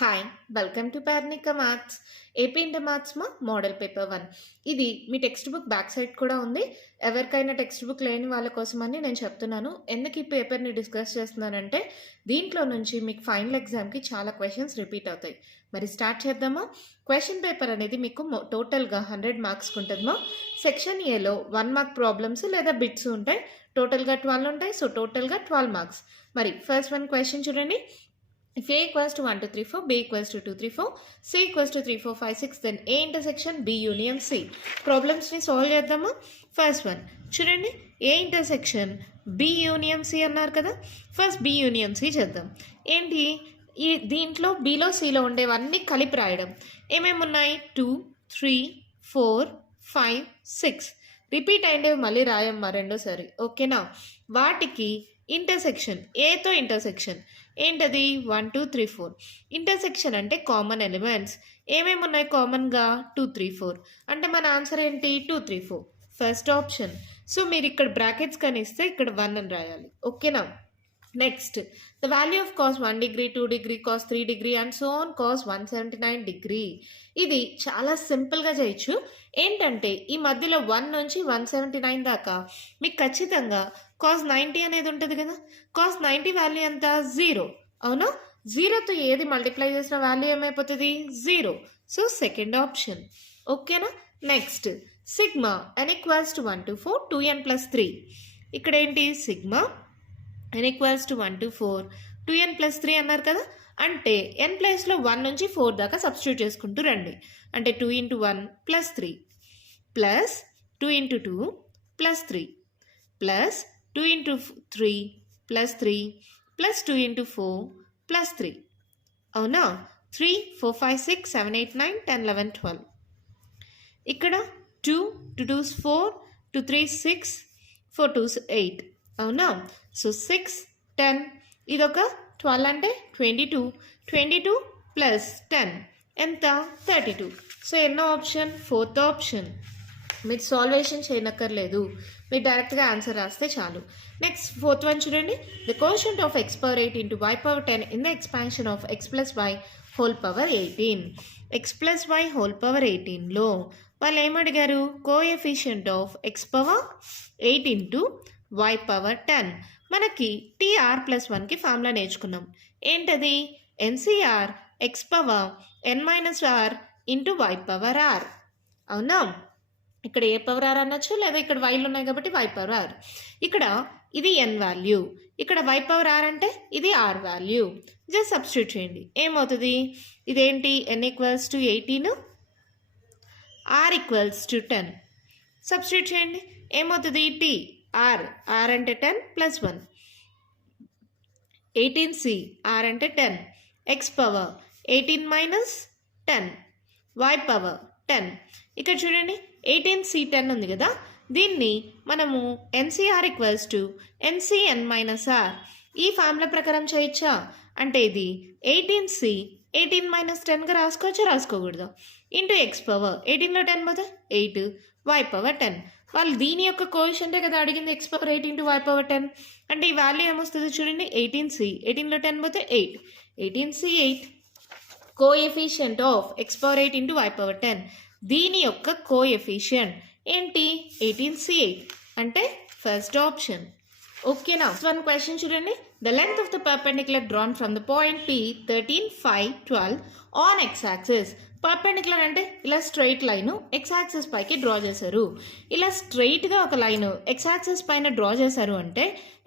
Hi welcome to Parnika maths AP inter maths మా model paper 1 ఇది మీ టెక్స్ట్ బుక్ బ్యాక్ సైడ్ కూడా ఉంది. ఎవరికైనా టెక్స్ట్ బుక్ లేని వాళ్ళ కోసమని నేను చెప్తున్నాను. ఎందుకు ఈ పేపర్ని డిస్కస్ చేస్తున్నానంటే దీంట్లో నుంచి మీకు ఫైనల్ ఎగ్జామ్కి చాలా క్వశ్చన్స్ రిపీట్ అవుతాయి. మరి స్టార్ట్ చేద్దామా? క్వశ్చన్ పేపర్ అనేది మీకు టోటల్గా 100 మార్క్స్కి ఉంటుందమ్మా. సెక్షన్ ఏలో 1 మార్క్ ప్రాబ్లమ్స్ లేదా బిట్స్ ఉంటాయి. టోటల్గా 12 ఉంటాయి. సో టోటల్గా 12 మార్క్స్. మరి ఫస్ట్ వన్ క్వశ్చన్ చూడండి. If A equals to 1, 2, 3, 4, B equals to 2, 3, 4, C equals to 3, 4, 5, 6, then A intersection B union C. Problems ni solve చేద్దామా? First one చూడండి, A intersection B union C అన్నారు కదా. First B union C చేద్దాం. ఏంటి ఈ దీంట్లో Bలో Cలో ఉండేవన్నీ కలిపి రాయడం. ఏమేమి ఉన్నాయి? 2, 3, 4, 5, 6 రిపీట్ అయ్యేవి మళ్ళీ రాయమ్మా రెండోసారి. ఓకేనా? వాటికి ఇంటర్సెక్షన్, ఏతో ఇంటర్సెక్షన్ ఏంటది? 1, 2, 3, 4. ఇంటర్సెక్షన్ అంటే కామన్ ఎలిమెంట్స్. ఏమేమి ఉన్నాయి కామన్గా? 2, 3, 4. అంటే మన ఆన్సర్ ఏంటి? 2, 3, 4 ఫస్ట్ ఆప్షన్. సో మీరు ఇక్కడ బ్రాకెట్స్ కనిస్తే ఇక్కడ 1 అని రాయాలి. ఓకేనా? Next, the value of cos 1 degree, 2 degree, cos 3 degree and so on cos 179 degree. ఇది చాలా సింపుల్గా చేయొచ్చు. ఏంటంటే ఈ మధ్యలో 1 నుంచి 179 దాకా మీకు ఖచ్చితంగా కాస్ 90 అనేది ఉంటుంది కదా. కాస్ 90 వాల్యూ ఎంత? 0. అవునా? 0తో ఏది మల్టిప్లై చేసిన వాల్యూ ఏమైపోతుంది? 0. So second option. ఓకేనా? Next, sigma n equals to 1 to 4 2n plus 3. ఇక్కడ ఏంటి? Sigma n equals to 1 to 4 2n plus 3 అన్నారు కదా. అంటే n ప్లేస్లో 1 నుంచి 4 దాకా సబ్స్టిట్యూట్ చేసుకుంటూ రండి. అంటే 2 into 1 plus 3 plus 2 into 2 plus 3 plus 2 into 3 plus 3 plus 2 into 4 plus 3. అవునా? 3, 4, 5, 6, 7, 8, 9, 10, 11, 12. ఇక్కడ 2, 2 2s 4, 2 3s 6, 4 2s 8. అవునా? సో 6, 10 ఇదొక 12 అంటే 22. 22 ప్లస్ 10 ఎంత? 32. సో ఎన్నో ఆప్షన్? Fourth option. మీరు సాల్వేషన్ చేయనక్కర్లేదు, మీరు డైరెక్ట్గా ఆన్సర్ రాస్తే చాలు. నెక్స్ట్ ఫోర్త్ వన్ చూడండి. The quotient of x power 8 into y power 10 in the expansion of x plus y whole power 18. x plus y whole power 18లో వాళ్ళు ఏమడిగారు? Coefficient of x power 8 into y power 10. మనకి TR plus 1కి formula నేర్చుకున్నాం. ఏంటది? NCR x power n minus r into y power r. అవునా? ఇక్కడ ఏ power are అనొచ్చు, లేదా ఇక్కడ వైలు ఉన్నాయి కాబట్టి వై పవర్ ఆర్. ఇక్కడ ఇది ఎన్ వాల్యూ, ఇక్కడ వై పవర్ ఆర్ అంటే ఇది ఆర్ వాల్యూ. జస్ట్ సబ్స్టిట్యూట్ చేయండి. ఏమవుతుంది? ఇదేంటి? N equals to 18, R equals to 10. Substitute చేయండి. ఏమవుతుంది? టీ ఆర్, ఆర్ అంటే 10 ప్లస్ 1 18c, ఆర్ అంటే 10, x power 18 minus 10, y power 10. ఇక్కడ చూడండి 18c10 ఉంది కదా, దీన్ని మనము nCr equals to nCn minus r ఈ ఫార్ములా ప్రకారం చేయొచ్చా? అంటే ఇది 18c 18 మైనస్ 10గా రాసుకోవచ్చా? రాసుకోకూడదు. ఇంటూ ఎక్స్ పవర్ 18లో 10 పోతే 8, వై పవర్ 10. వాళ్ళు దీని యొక్క కోఎఫిషియంటే కదా అడిగింది, X power 8 into Y power 10. అంటే ఈ వాల్యూ ఏమొస్తుంది చూడండి, 18c 18లో 10 పోతే 8, 18c 8 coefficient of X power 8 into Y power 10. దీని యొక్క కోఎఫిషియంట్ ఏంటి? 18c8 అంటే ఫస్ట్ ఆప్షన్. ఓకేనా? వన్ క్వశ్చన్ చూడండి. The length of the perpendicular drawn from the point P 13, 5, 12 on X axis. Perpendicular అంటే ఇలా స్ట్రైట్ లైన్ ఎక్స్ యాక్సిస్ పైకి draw చేశారు. ఇలా స్ట్రైట్గా ఒక లైన్ ఎక్స్ యాక్సిస్ పైన డ్రా చేశారు అంటే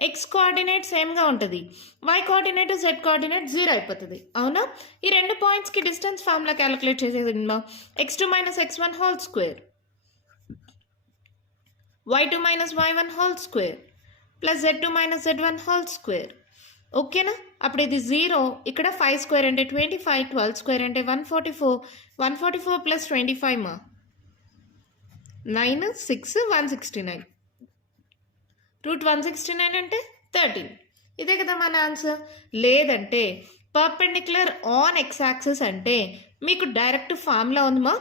ఎక్స్ కోఆర్డినేట్ సేమ్గా ఉంటుంది, వై కోఆర్డినేట్ జెడ్ కోఆర్డినేట్ 0 అయిపోతుంది. అవునా? ఈ రెండు పాయింట్స్కి డిస్టెన్స్ ఫార్ములా క్యాలిక్యులేట్ చేసేది x2 minus x1 whole square, y2 minus y1 whole square plus z2 minus z1 whole square. ఓకేనా? అప్పుడు ఇది 0. ఇక్కడ 5 స్క్వేర్ అంటే 25, 12 స్క్వేర్ అంటే 144, 144 ప్లస్ 25 మా 9, 6, 169. రూట్ 169 అంటే 13. ఇదే కదా మన ఆన్సర్. లేదంటే పర్పెండిక్యులర్ ఆన్ ఎక్స్ యాక్సిస్ అంటే మీకు డైరెక్ట్ ఫార్ములా ఉందమ్మా.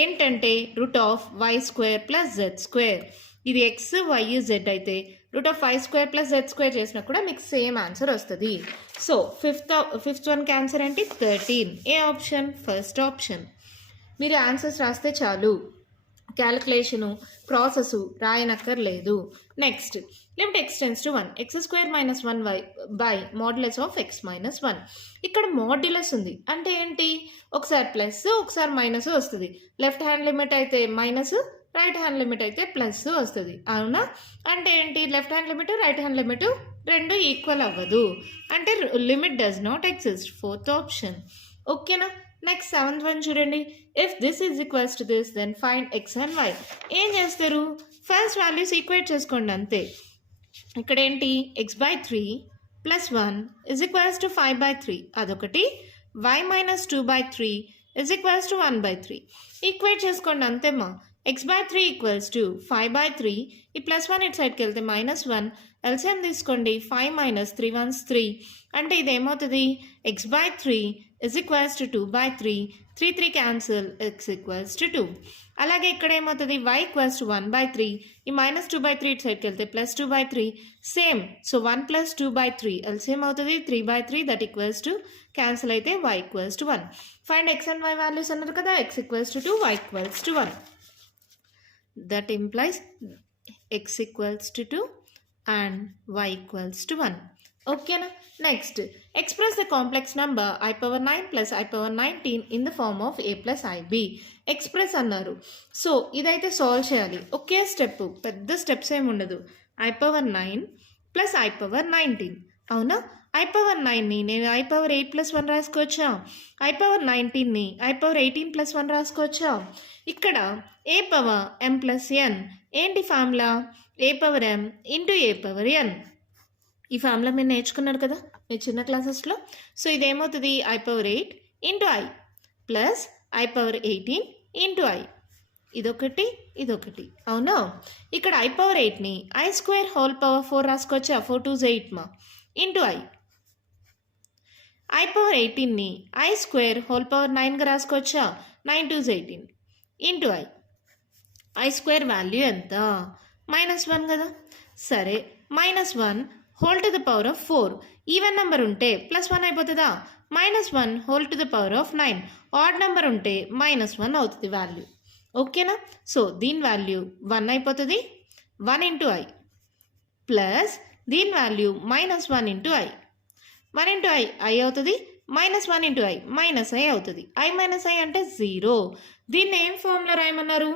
ఏంటంటే root of y square plus z square. ఇది ఎక్స్, వై, జెడ్ అయితే 5² + z² చేసినా కూడా మీకు సేమ్ ఆన్సర్ వస్తుంది. సో ఫిఫ్త్ వన్కి ఆన్సర్ ఏంటి 13. ఏ ఆప్షన్? First option. మీరు ఆన్సర్స్ రాస్తే చాలు, క్యాలిక్యులేషను ప్రాసెస్ రాయనక్కర్లేదు. Next limit x → 1 x² - 1y by modulus of x - 1. ఇక్కడ మాడ్యులస్ ఉంది అంటే ఏంటి? ఒకసారి ప్లస్ ఒకసారి మైనస్ వస్తుంది. లెఫ్ట్ హ్యాండ్ లిమిట్ అయితే మైనస్, రైట్ హ్యాండ్ లిమిట్ అయితే ప్లస్ వస్తుంది. అవునా? అంటే ఏంటి? Left hand limit right hand limit రెండు ఈక్వల్ అవ్వదు అంటే limit does not exist. Fourth option. ఓకేనా? నెక్స్ట్ 7th వన్ చూడండి. If this is equals to this then find x and y. ఏం చేస్తారు? ఫస్ట్ వాల్యూస్ ఈక్వేట్ చేసుకోండి అంతే. ఇక్కడ ఏంటి? x/3 + 1 = 5/3 అదొకటి, y - 2/3 = 1/3 ఈక్వేట్ చేసుకోండి అంతేమ్మా. x/3 = 5/3, ఈ +1 ఇటు సైడ్కి వెళ్తే -1, ఎల్సిఎం తీసుకోండి. 5 - 3 1s 3 అంటే ఇది ఏమవుతుంది? x/3 = 2/3, 3 3 cancel, x = 2. అలాగే ఇక్కడ ఏమవుతుంది? y = 1/3, ఈ -2/3 ఇటు సైడ్కి వెళ్తే +2/3 సేమ్. సో 1 + 2/3 ఎల్సిఎం అవుతుంది 3/3, దట్ ఈక్వల్స్ టు క్యాన్సిల్ అయితే y = 1. Find x and y values అన్నారు కదా. x = 2, y = 1. That implies x = 2 and y = 1. ఓకేనా? Next express the complex number i⁴ + i⁴19 in the form of a + ib. Express అన్నారు. So ఇదైతే solve చేయాలి. ఒకే step, పెద్ద steps ఏమి ఉండదు. i⁴9 + i⁴19. అవునా? i⁴9ని నేను i⁴8 + 1 రాసుకోవచ్చా? i⁴19ని i⁴18 + 1 రాసుకోవచ్చా? ఇక్కడ a⁴m + n ఏంటి ఫార్ములా? a⁴m × a⁴n. ఈ ఫార్ములా మీరు నేర్చుకున్నారు కదా మీ చిన్న క్లాసెస్లో. సో ఇదేమవుతుంది? i⁴8 × i plus i⁴18 × i. ఇదొకటి ఇదొకటి. అవునా? ఇక్కడ i⁴8ని i² రాసుకోవచ్చా? 4 2s 8 మా × i. i⁴18ని i² 9గా రాసుకోవచ్చా? 9 2s 18 × i. i² value ఎంత? -1 కదా. సరే, -1 ⁴ ఈవెన్ నెంబర్ ఉంటే +1 అయిపోతుందా? -1 9 ఆడ్ నెంబర్ ఉంటే -1 అవుతుంది వాల్యూ. ఓకేనా? సో దీని వాల్యూ 1 అయిపోతుంది, 1 × i ప్లస్ దీని వాల్యూ -1 × i. 1 × i i అవుతుంది, -1 × i -i అవుతుంది. i - i అంటే 0. దీన్ని ఏం ఫార్ములా రాయమన్నారు?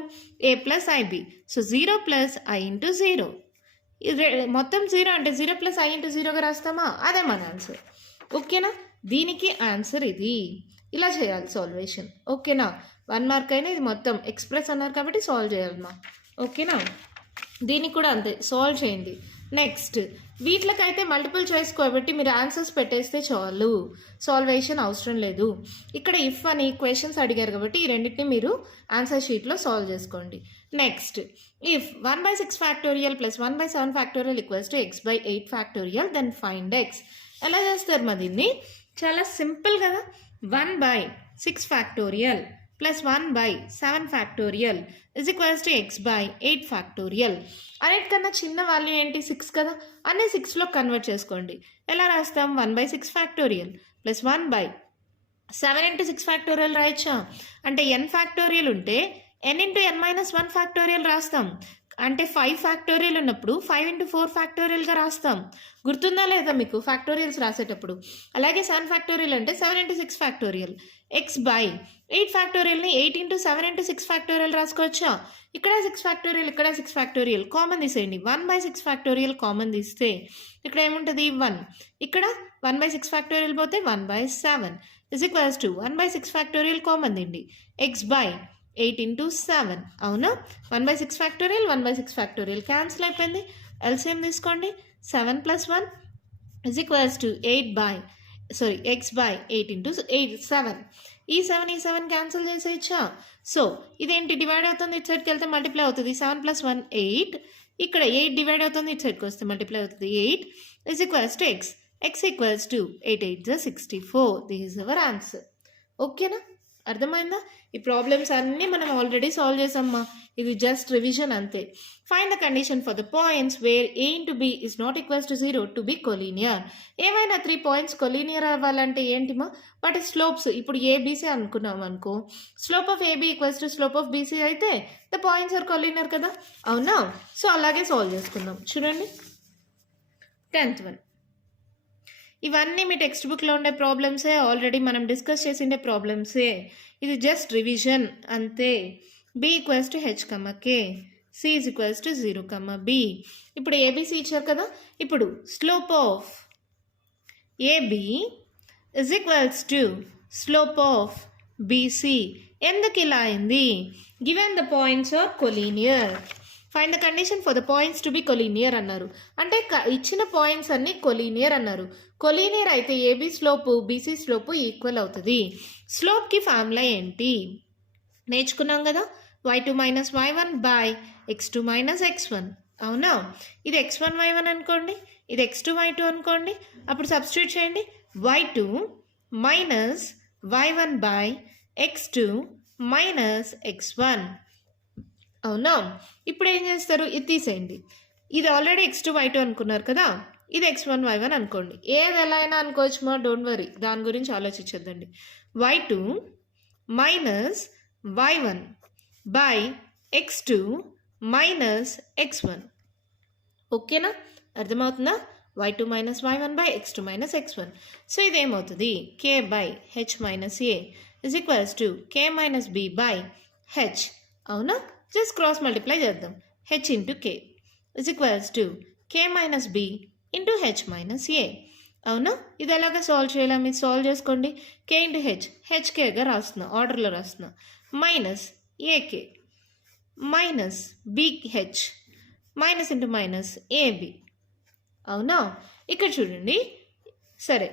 a + ib. So 0 + i × 0. మొత్తం 0 అంటే 0 + i × 0గా రాస్తామా? అదే మన ఆన్సర్. ఓకేనా? దీనికి ఆన్సర్ ఇది. ఇలా చేయాలి సాల్వేషన్. ఓకేనా? 1 మార్క్ అయినా ఇది మొత్తం ఎక్స్ప్రెస్ అన్నారు కాబట్టి సాల్వ్ చేయాలమ్మా. ఓకేనా? దీనికి కూడా అంతే, సాల్వ్ చేయండి. నెక్స్ట్ వీటికైతే మల్టిపుల్ చాయిస్ కాబట్టి మీరు ఆన్సర్స్ పెట్టేస్తే చాలు, సాల్వేషన్ అవసరం లేదు. ఇక్కడ ఇఫ్ అని క్వశ్చన్స్ అడిగారు కాబట్టి ఈ రెండింటిని మీరు ఆన్సర్ షీట్లో సాల్వ్ చేసుకోండి. Next if 1/6 factorial + 1/7 factorial = x/8 factorial then find x. ఎలా చేస్తారు మా దీన్ని? చాలా సింపుల్ కదా. 1/6 ఫ్యాక్టోరియల్ + 1/7 ఫ్యాక్టోరియల్ = x/8 ఫ్యాక్టోరియల్. అన్నిటికన్నా చిన్న వాల్యూ ఏంటి? 6 కదా. అన్నీ 6లో కన్వర్ట్ చేసుకోండి. ఎలా రాస్తాం? 1/6 ఫ్యాక్టోరియల్ + 1/7 × 6 ఫ్యాక్టోరియల్ రాయొచ్చా? అంటే n ఫ్యాక్టోరియల్ ఉంటే n × n - 1 ఫ్యాక్టోరియల్ రాస్తాం. అంటే 5 ఫ్యాక్టోరియల్ ఉన్నప్పుడు 5 × 4 ఫ్యాక్టోరియల్గా రాస్తాం. గుర్తుందా లేదా మీకు ఫ్యాక్టోరియల్స్ రాసేటప్పుడు? అలాగే 7 ఫ్యాక్టోరియల్ అంటే 7 × 6 ఫ్యాక్టోరియల్. x/8 ఫ్యాక్టోరియల్ని 8 × 7 × 6 factorial రాసుకోవచ్చా? ఇక్కడ 6 ఫ్యాక్టోరియల్, ఇక్కడ 6 ఫ్యాక్టోరియల్ కామన్ తీసేయండి. 1/6 ఫ్యాక్టోరియల్ కామన్ తీస్తే ఇక్కడ ఏముంటుంది? 1. ఇక్కడ 1/6 ఫ్యాక్టోరియల్ పోతే 1/7 = 1/6 ఫ్యాక్టోరియల్ కామన్ తీయండి. x/8 × 7. అవునా? 1/6 ఫ్యాక్టోరియల్ 1/6 ఫ్యాక్టోరియల్ క్యాన్సిల్ అయిపోయింది. ఎల్సిఎం తీసుకోండి. 7 + 1 = x/8 × 7. ఈ 7 క్యాన్సిల్ చేసేయచ్చా? సో ఇదేంటి? డివైడ్ అవుతుంది, ఇటు సైడ్కి వెళ్తే మల్టిప్లై అవుతుంది. 7 + 1 8. ఇక్కడ 8 డివైడ్ అవుతుంది, ఇటు సైడ్కి వస్తే మల్టిప్లై అవుతుంది. 8 = x. x = 8 8 = 64. This is our answer. ఓకేనా? అర్థమైందా? ఈ ప్రాబ్లమ్స్ అన్నీ మనం ఆల్రెడీ సాల్వ్ చేసామ్మా. ఇది జస్ట్ రివిజన్ అంతే. Find the condition for the points where A into B is not equals to 0 to be collinear. ఏమైనా 3 పాయింట్స్ కొలీనియర్ అవ్వాలంటే ఏంటిమా? వాటి స్లోప్స్ ఇప్పుడు ఏబీసీ అనుకున్నాం అనుకో, slope of AB equals to slope of BC అయితే the points are collinear కదా, అవునా? So అలాగే సాల్వ్ చేసుకుందాం. చూడండి 10th వన్. ఇవన్నీ మీ టెక్స్ట్ బుక్లో ఉండే ప్రాబ్లమ్సే, ఆల్రెడీ మనం డిస్కస్ చేసిండే ప్రాబ్లమ్సే. ఇది జస్ట్ రివిజన్ అంతే. b equals to h, k, c is equals to 0, b. ఇప్పుడు ఏబీసీ ఇచ్చారు కదా, ఇప్పుడు slope of AB is equals to slope of BC. ఎందుకు ఇలా అయింది? Given the points are collinear. Find the condition for the points to be collinear అన్నారు. అంటే ఇచ్చిన పాయింట్స్ అన్ని కొలీనియర్ అన్నారు. కొలీనియర్ అయితే AB slope BC slope equal అవుతుంది. స్లోప్కి ఫార్ములా ఏంటి నేర్చుకున్నాం కదా, y2 minus y1 by x2 minus x1, అవునా? ఇది x1 y1 అనుకోండి, ఇది x2 y2 అనుకోండి. అప్పుడు సబ్స్టిట్యూట్ చేయండి, y2 minus y1 by x2 minus x1, అవునా? ఇప్పుడు ఏం చేస్తారు, ఇది తీసేయండి. ఇది ఆల్రెడీ x2 y2 అనుకున్నారు కదా, ఇది x1 y1 అనుకోండి. ఏది ఎలా అయినా అనుకోవచ్చు మా, డోంట్ వరీ, దాని గురించి ఆలోచించద్దండి. y2 minus y1 by x2 minus x1, ఓకేనా? అర్థమవుతుందా? y2 minus y1 by x2 minus x1. So ఇదేమవుతుంది, k by h minus a is equals to k minus b by h, అవునా? జస్ట్ క్రాస్ మల్టిప్లై చేద్దాం. h into k is equals to k minus b into h minus a, అవునా? ఇది ఎలాగ solve చేయాలా మీరు solve చేసుకోండి. k into h, hkగా రాస్తున్నా, ఆర్డర్లో రాస్తున్నా, minus ak minus bh minus into minus ab, అవునా? ఇక్కడ చూడండి, సరే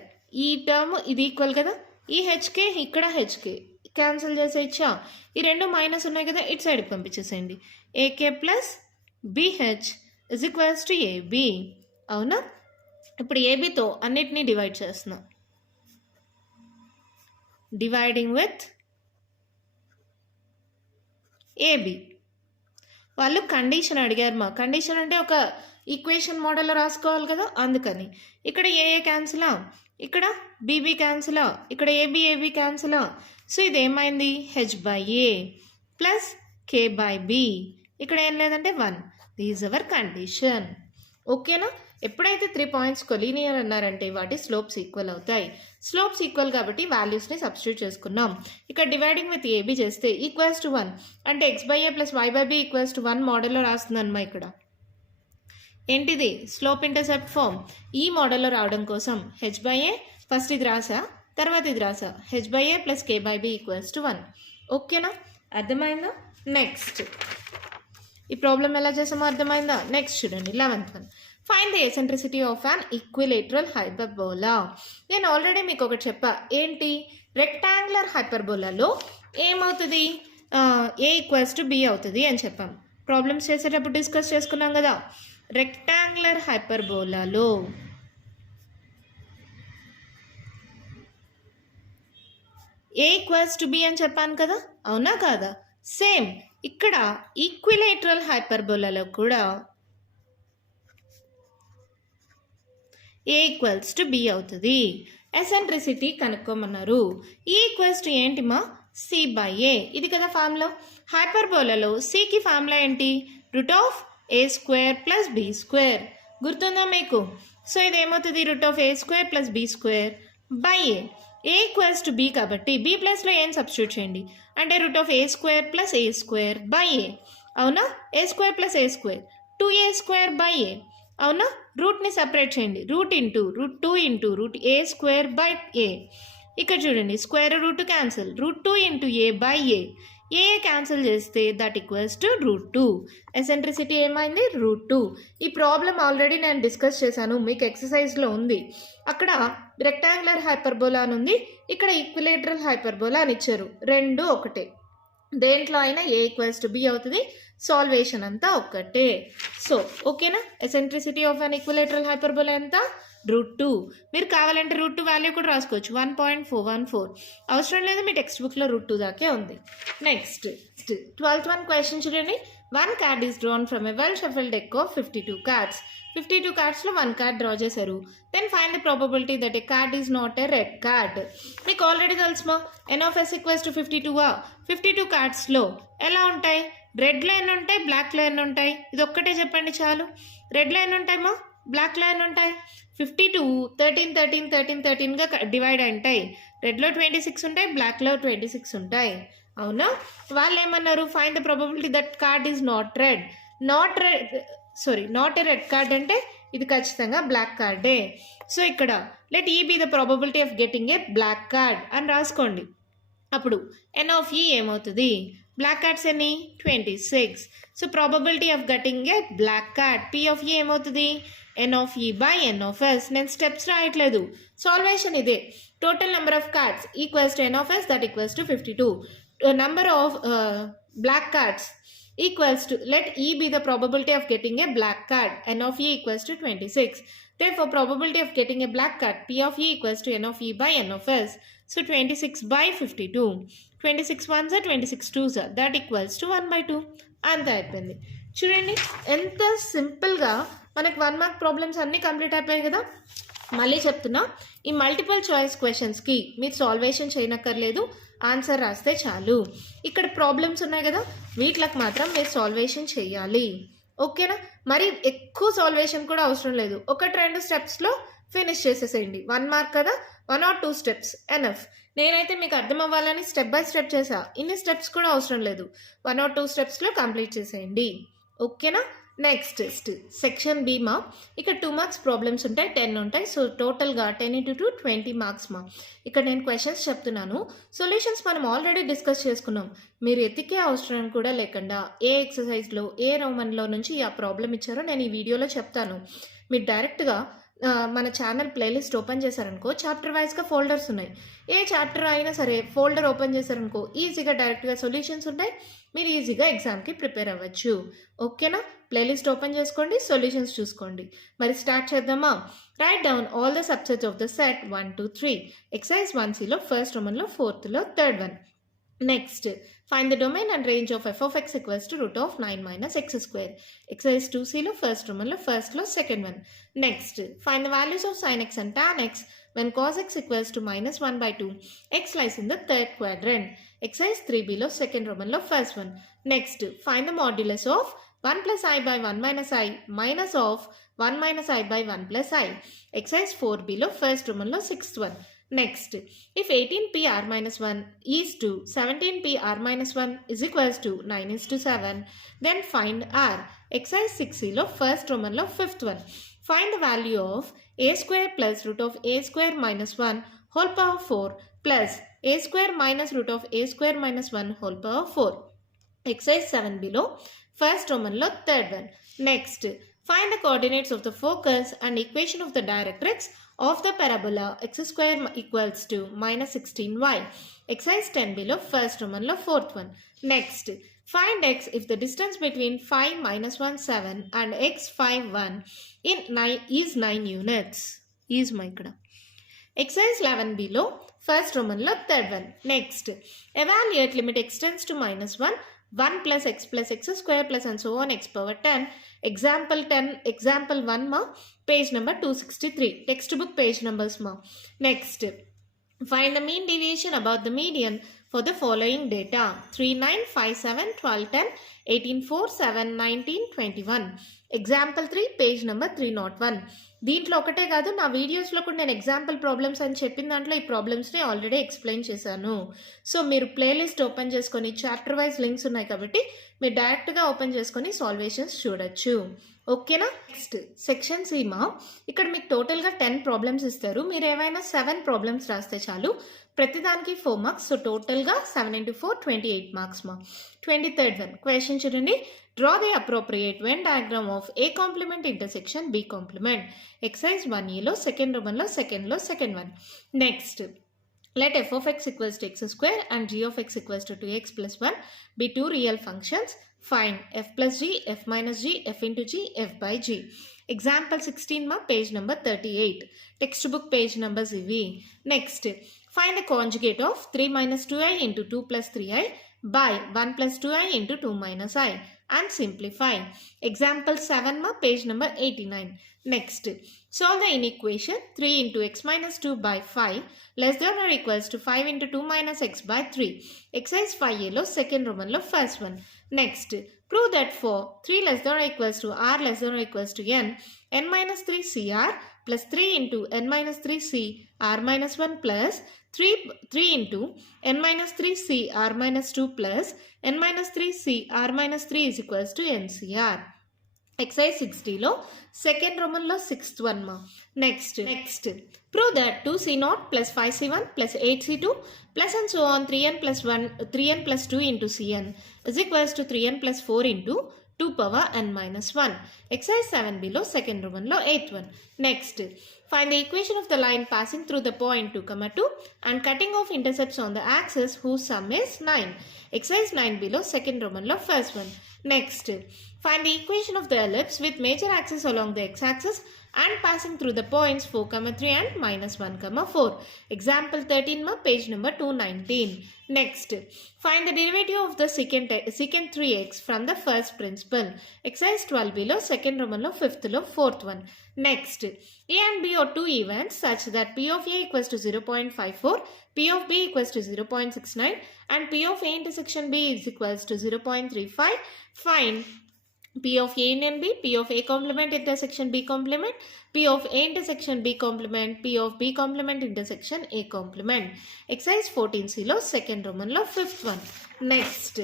ఈ టర్మ్ ఇది ఈక్వల్ కదా, ఈ హెచ్కే ఇక్కడ హెచ్కే క్యాన్సిల్ చేసేయచ్చా? ఈ రెండు మైనస్ ఉన్నాయి కదా, ఇటు సైడ్కి పంపించేసేయండి. A K plus B H is equals to A B, అవునా? ఇప్పుడు ఏబితో అన్నిటినీ డివైడ్ చేస్తున్నా, డివైడింగ్ విత్ ఏబి. వాళ్ళు కండిషన్ అడిగారు మా, కండిషన్ అంటే ఒక ఈక్వేషన్ మోడల్లో రాసుకోవాలి కదా, అందుకని ఇక్కడ ఏఏ క్యాన్సిలా, ఇక్కడ బీబీ క్యాన్సిలా, ఇక్కడ ఏబి క్యాన్సిలా. సో ఇది ఏమైంది, h by A plus K by b, ఇక్కడ ఏం లేదంటే 1. దిస్ అవర్ కండిషన్, ఓకేనా? ఎప్పుడైతే 3 పాయింట్స్ కొలీనియర్ అన్నారంటే వాటి స్లోప్స్ ఈక్వల్ అవుతాయి. స్లోప్స్ ఈక్వల్ కాబట్టి వాల్యూస్ని సబ్స్టిట్యూట్ చేసుకున్నాం. ఇక్కడ డివైడింగ్ విత్ ఏబి చేస్తే ఈక్వల్స్ టు 1 అంటే x by A plus y by B equals to 1 మోడల్లో రాస్తుందన్నమా. ఇక్కడ ఏంటిది, స్లోప్ ఇంటర్సెప్ట్ ఫామ్. ఈ మోడల్లో రావడం కోసం హెచ్ బై ఏ ఫస్ట్ ఇది రాసా, తర్వాత ఇది రాసా, H by A plus K by B equals to 1, ఓకేనా? అర్థమైందా? నెక్స్ట్ ఈ ప్రాబ్లం ఎలా చేసామో అర్థమైందా? నెక్స్ట్ చూడండి 11th one. Find the eccentricity of an equilateral hyperbola. నేను ఆల్రెడీ మీకు ఒకటి చెప్పా, ఏంటి, రెక్టాంగులర్ హైపర్బోలాలో ఏమవుతుంది, ఏ ఈక్వల్స్ టు బి అవుతుంది అని చెప్పాం. ప్రాబ్లమ్స్ చేసేటప్పుడు డిస్కస్ చేసుకున్నాం కదా. రెక్టాంగులర్ హైపర్బోలాలో ఏ ఈక్వల్స్ టు బి అని చెప్పాను కదా, అవునా కాదా? సేమ్ ఇక్కడ ఈక్విలేటరల్ హైపర్బోలాలో కూడా ఏ ఈక్వల్స్ టు బి అవుతుంది. ఎసెంట్రిసిటీ కనుక్కోమన్నారు. ఈ ఈక్వల్స్ టు ఏంటిమా, సి బై ఏ, ఇది కదా ఫార్ములా. హైపర్బోలాలో సికి ఫార్ములా ఏంటి, root of A square plus B square, గుర్తుందా మీకు? సో ఇది ఏమవుతుంది, root of A square plus B square by A. A equals to B కాబట్టి బి ప్లస్లో ఏం సబ్స్టిట్యూట్ చేయండి అంటే root of A square by A, అవునా? A square plus A square 2a square by A, అవునా? రూట్ని సపరేట్ చేయండి, root 2 into root A square by A. ఇక్కడ చూడండి square root cancel, root 2 into A by A, A cancel చేస్తే that equals to root 2. Eccentricity ఏమైంది, root 2. ఈ problem already నేను discuss చేశాను, మీకు ఎక్సర్సైజ్లో ఉంది. అక్కడ రెక్టాంగులర్ హైపర్బోలా అని ఉంది, ఇక్కడ ఈక్విలేటరల్ హైపర్బోలా అని ఇచ్చారు, రెండు ఒకటే. దేంట్లో అయినా ఏ ఈక్వల్స్ టు బి అవుతుంది. సాల్వేషన్ అంతా ఒక్కటే. సో ఓకేనా. Eccentricity of an equilateral hyperbola ఎంత √2. మీరు కావాలంటే √2 వాల్యూ కూడా రాసుకోవచ్చు 1.414. అవసరం లేదు, మీ టెక్స్ట్ బుక్లో √2 దాకే ఉంది. నెక్స్ట్ 12th one క్వశ్చన్ చూడండి. 1 card is drawn from a well shuffled deck of 52 cards. 52 కార్డ్స్లో 1 కార్డ్ డ్రా చేశారు. Then find the probability that a card is not a red card. మీకు ఆల్రెడీ తెలుసుమా n(s) = 52. 52 కార్డ్స్లో ఎలా ఉంటాయి? రెడ్లో ఎన్ని ఉంటాయి, బ్లాక్లో ఎన్ని ఉంటాయి? ఇది ఒక్కటే చెప్పండి చాలు. రెడ్లో ఎన్ని ఉంటాయమ్మా, బ్లాక్లో ఎన్ని ఉంటాయి? 52 13 13 13 13గా డివైడ్ ఉంటాయి. రెడ్లో 26 ఉంటాయి, బ్లాక్లో 26 ఉంటాయి. అవునా? వాళ్ళు ఏమన్నారు? Find the probability that card is not red. Not a red card అంటే ఇది ఖచ్చితంగా బ్లాక్ కార్డే. సో ఇక్కడ let E be the probability of getting a black card అని రాసుకోండి. అప్పుడు n(e) ఏమవుతుంది? బ్లాక్ కార్డ్స్ ఎన్ని? 26. So probability of getting a black card p(e) ఏమవుతుంది? n(e/n)(s). నేను స్టెప్స్ రాయట్లేదు, సాల్వేషన్ ఇదే. Total number of cards equals to n(s) that equals to 52. Number of black cards equals to, let E be the probability of getting a black card, n(e) equals to 26. Therefore, probability of getting a black card, p(e) equals to n(e/n)(s). So, 26/52. 26 ones are 26 twos are, that equals to 1/2. అంతే అయిపోయింది. చూడండి ఎంత సింపుల్గా మనకి 1 mark problems అన్నీ complete అయిపోయాయి కదా. మళ్ళీ చెప్తున్నా, ఈ మల్టిపుల్ చాయిస్ క్వశ్చన్స్కి మీరు సాల్వేషన్ చేయనక్కర్లేదు, ఆన్సర్ రాస్తే చాలు. ఇక్కడ ప్రాబ్లమ్స్ ఉన్నాయి కదా, వీటికి మాత్రం మీరు సాల్వేషన్ చేయాలి. ఓకేనా? మరి ఎక్కువ సాల్వేషన్ కూడా అవసరం లేదు, 1-2 స్టెప్స్లో ఫినిష్ చేసేసేయండి. 1 మార్క్ కదా, 1 or 2 స్టెప్స్ ఎనఫ్. నేనైతే మీకు అర్థం అవ్వాలని స్టెప్ బై స్టెప్ చేసా, ఇన్ని స్టెప్స్ కూడా అవసరం లేదు, 1 or 2 స్టెప్స్లో కంప్లీట్ చేసేయండి. ఓకేనా? నెక్స్ట్ సెక్షన్ బి మా, ఇక్కడ 2 మార్క్స్ ప్రాబ్లమ్స్ ఉంటాయి, 10 ఉంటాయి. సో టోటల్గా 10 × 2 20 మార్క్స్ మా. ఇక్కడ నేను క్వశ్చన్స్ చెప్తున్నాను, సొల్యూషన్స్ మనం ఆల్రెడీ డిస్కస్ చేసుకున్నాం. మీరు ఎతికే అవసరం కూడా లేకుండా ఏ ఎక్సర్సైజ్లో ఏ రోమన్లో నుంచి ఆ ప్రాబ్లం ఇచ్చారో నేను ఈ వీడియోలో చెప్తాను. మీరు డైరెక్ట్గా మన ఛానల్ ప్లేలిస్ట్ ఓపెన్ చేశారనుకో, చాప్టర్ వైజ్గా ఫోల్డర్స్ ఉన్నాయి. ఏ చాప్టర్ అయినా సరే ఫోల్డర్ ఓపెన్ చేశారనుకో, ఈజీగా డైరెక్ట్గా సొల్యూషన్స్ ఉంటాయి, మీరు ఈజీగా ఎగ్జామ్కి ప్రిపేర్ అవ్వచ్చు. ఓకేనా? ప్లేలిస్ట్ ఓపెన్ చేసుకోండి, సొల్యూషన్స్ చూసుకోండి. మరి స్టార్ట్ చేద్దామా? Write down all the subsets of the set 1 2 3. Exercise 1Cలో ఫస్ట్ రోమన్లో, 4thలో third one. Next find the domain and range of f(x) = √9 - x². Exercise 2Cలో ఫస్ట్ రోమన్లో, ఫస్ట్లో second one. Next find the values of sin x and tan x when cos x = -1/2. x lies in the third quadrant. Exercise 3Bలో second రోమన్లో, first one. Next find the modulus of 1 + i/1 - i minus of 1 - i/1 + i. Exercise 4Bలో first రోమన్లో, sixth one. Next, if 18pr-1 is to 17pr-1 is equals to 9:7, then find r. Exercise 6Cలో first Romanలో fifth one. Find the value of a square plus √a² - 1 whole power 4 plus a² minus √a² - 1 whole power 4. Exercise 7Bలో first Romanలో third one. Next, find the coordinates of the focus and equation of the directrix of the parabola x² equals to -16y. Exercise 10Bలో first Romanలో fourth one. Next, find x if the distance between 5 - 1 7 and x 5 1 is 9 units. Is my ikkada. Exercise 11Bలో first Romanలో third one. Next, evaluate limit x tends to -1 1 plus x plus x² plus and so on x power 10. Example 10, example 1 ma, page number 263, textbook page numbers ma. Next, find the mean deviation about the median for the following data: 3 9 5 7 12 10 18 4 7 19 21. Example 3, page number 301. దీంట్లో ఒకటే కాదు, నా వీడియోస్లో కూడా నేను example problems అని చెప్పిన దాంట్లో ఈ ప్రాబ్లమ్స్ని ఆల్రెడీ ఎక్స్ప్లెయిన్ చేశాను. సో మీరు ప్లేలిస్ట్ ఓపెన్ చేసుకొని చాప్టర్ వైజ్ లింక్స్ ఉన్నాయి కాబట్టి మీరు డైరెక్ట్గా ఓపెన్ చేసుకొని సాల్వేషన్స్ చూడొచ్చు. ఓకేనా? నెక్స్ట్ సెక్షన్ సీమా, ఇక్కడ మీకు టోటల్గా 10 ప్రాబ్లమ్స్ ఇస్తారు. మీరు ఏవైనా 7 ప్రాబ్లమ్స్ రాస్తే చాలు, ప్రతిదానికి 4 మార్క్స్. సో టోటల్గా 7 × 4 28 మార్క్స్ మా. 23rd one క్వశ్చన్ చూడండి. Draw the appropriate Venn diagram of A complement intersection B complement. Exercise 1Aలో సెకండ్ రోమన్లో, సెకండ్లో second one. Next Let f of x equals to x square and g of x equals to 2x plus 1 be two real functions. Find f plus g, f minus g, f into g, f by g. Example 16 ma page number 38. Textbook page numbers ivi. Next, find the conjugate of 3 minus 2i into 2 plus 3i by 1 plus 2i into 2 minus i and simplify. Example 7 ma page number 89. Next, solve the inequation 3 into x minus 2 by 5 less than or equals to 5 into 2 minus x by 3. Exercise 5a lo second Roman lo first one. Next, prove that for 3 less than or equals to r less than or equals to n minus 3 cr plus 3 into n minus 3 c r minus 1 plus 3 into n minus 3 c r minus 2 plus n minus 3 c r minus 3 is equals to ncr. Exercise 60 lo second Roman lo sixth one ma. Next, prove that 2c0 plus 5c1 plus 8c2 plus and so on 3n plus 2 into cn is equals to 3n plus 4 into 2 power n minus 1. Exercise 7b lo second Roman lo eighth one. Next, find the equation of the line passing through the point 2, 2 and cutting off intercepts on the axis whose sum is 9. Exercise 9b lo second Roman lo first one. Next, find the equation of the ellipse with major axis along the x-axis and passing through the points 4, 3 and minus 1, 4. Example 13 ma page number 219. Next, find the derivative of the secant 3x from the first principle. Exercise 12 below second Roman lo fifth lo fourth one. Next, A and B are two events such that P of A equals to 0.54, P of B equals to 0.69 and P of A intersection B is equals to 0.35. Find P of A union B, P of A complement intersection B complement, P of A intersection B complement, P of B complement intersection A complement. Exercise 14C లో second Roman లో fifth one. Next,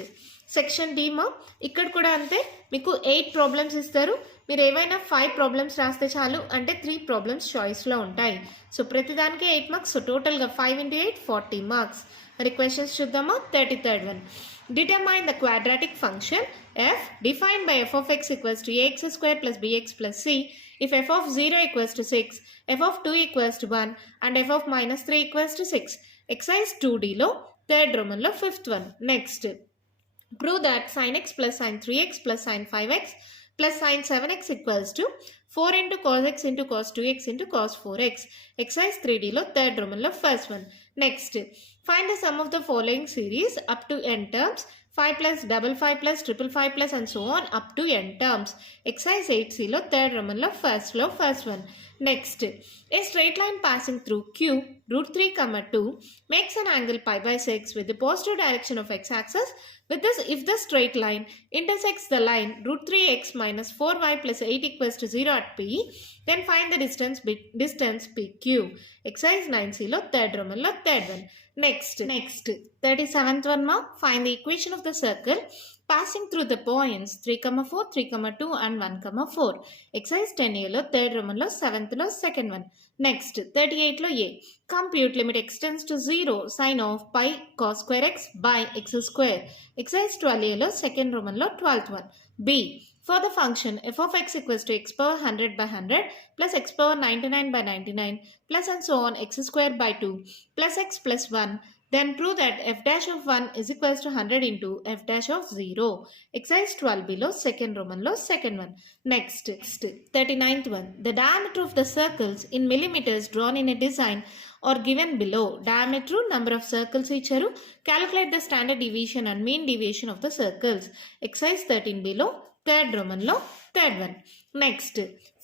section D మా ఇక్కడ కూడా అంతే, మీకు 8 problems ఇస్తారు. మీరు ఏవైనా 5 ప్రాబ్లమ్స్ రాస్తే చాలు, అంటే 3 ప్రాబ్లమ్స్ చాయిస్లో ఉంటాయి. సో ప్రతిదానికి 8 మార్క్స్, సో టోటల్గా 5 into 8 40 మార్క్స్. మరి క్వశ్చన్స్ చూద్దామా. 33rd one. Determine the quadratic function f defined by f of x equals to ax square plus bx plus c if f of 0 equals to 6, f of 2 equals to 1 and f of minus 3 equals to 6. Exercise 2D లో 3rd Roman లో 5th one. Next, prove that sin x plus sin 3x plus sin 5x plus sin 7x equals to 4 into cos x into cos 2x into cos 4x. Exercise 3D లో 3rd Roman లో first one. Next, find the sum of the following series up to n terms, 5 plus, double 5 plus, triple 5 plus and so on up to n terms. Exercise 8C లో 3rd Roman లో first one. Next, a straight line passing through Q, root 3, 2 makes an angle pi by 6 with the positive direction of x-axis. With this, if the straight line intersects the line root 3x minus 4y plus 8 equals to 0 at P, then find the distance PQ. Exercise 9C లో 3rd Roman లో 3rd one. Next, 37th one ma, find the equation of the circle passing through the points 3, 4, 3, 2 and 1, 4. Exercise 10A లో 3rd Roman లో 7th లో second one. Next, 38 లో A. Compute limit x tends to 0 sin of pi cos square x by x square. Exercise 12A లో second Roman లో 12th one. B. For the function f of x equals to x power 100 by 100 plus x power 99 by 99 plus and so on x square by 2 plus x plus 1, then prove that f dash of 1 is equals to 100 into f dash of 0. Exercise 12 below second Roman lo second one. Next, 39th one. The diameter of the circles in millimeters drawn in a design or given below. Diameter, number of circles icharu. Calculate the standard deviation and mean deviation of the circles. Exercise 13 below 3rd Roman lo 3rd one. Next,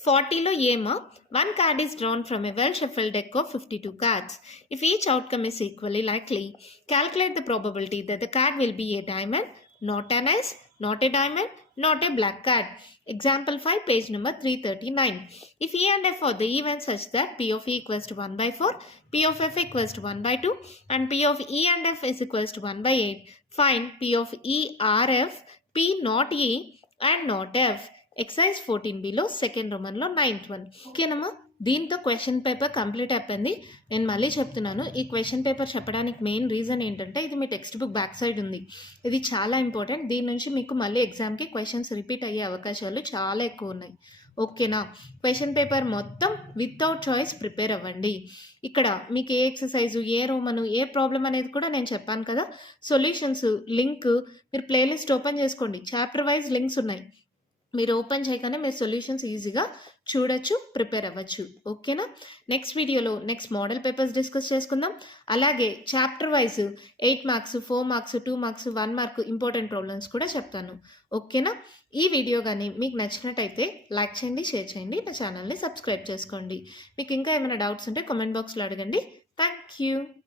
40 లో ఏమా, one card is drawn from a well-shuffled deck of 52 cards. If each outcome is equally likely, calculate the probability that the card will be a diamond, not an ace, not a diamond, not a black card. Example 5, page number 339. If E and F are the events such that P of E equals to 1 by 4, P of F equals to 1 by 2 and P of E and F is equals to 1 by 8, find P of E R F, P not E and not F. Exercise 14B లో second Roman లో 9th one. ఓకేనమ్మా, దీంతో question paper complete అయిపోయింది. నేను మళ్ళీ చెప్తున్నాను, ఈ question paper చెప్పడానికి మెయిన్ రీజన్ ఏంటంటే ఇది మీ టెక్స్ట్ బుక్ బ్యాక్ సైడ్ ఉంది. ఇది చాలా ఇంపార్టెంట్. దీని నుంచి మీకు మళ్ళీ ఎగ్జామ్కి క్వశ్చన్స్ రిపీట్ అయ్యే అవకాశాలు చాలా ఎక్కువ ఉన్నాయి. ఓకేనా? క్వెషన్ పేపర్ మొత్తం వితౌట్ చాయిస్ ప్రిపేర్ అవ్వండి. ఇక్కడ మీకు ఏ ఎక్సర్సైజు, ఏ రోమను, ఏ ప్రాబ్లమ్ అనేది కూడా నేను చెప్పాను కదా! సొల్యూషన్స్ లింక్ మీరు ప్లేలిస్ట్ ఓపెన్ చేసుకోండి. చాప్టర్ వైస్ లింక్స్ ఉన్నాయి. మీరు ఓపెన్ చేయగానే మీరు సొల్యూషన్స్ ఈజీగా చూడొచ్చు, ప్రిపేర్ అవ్వచ్చు. ఓకేనా? నెక్స్ట్ వీడియోలో నెక్స్ట్ మోడల్ పేపర్స్ డిస్కస్ చేసుకుందాం. అలాగే chapter wise 8 marks, 4 marks, 2 marks, 1 mark important problems కూడా చెప్తాను. ఓకేనా? ఈ వీడియో కానీ మీకు నచ్చినట్టయితే లైక్ చేయండి, షేర్ చేయండి, నా ఛానల్ని సబ్స్క్రైబ్ చేసుకోండి. మీకు ఇంకా ఏమైనా డౌట్స్ ఉంటే కామెంట్ బాక్స్లో అడగండి. Thank you.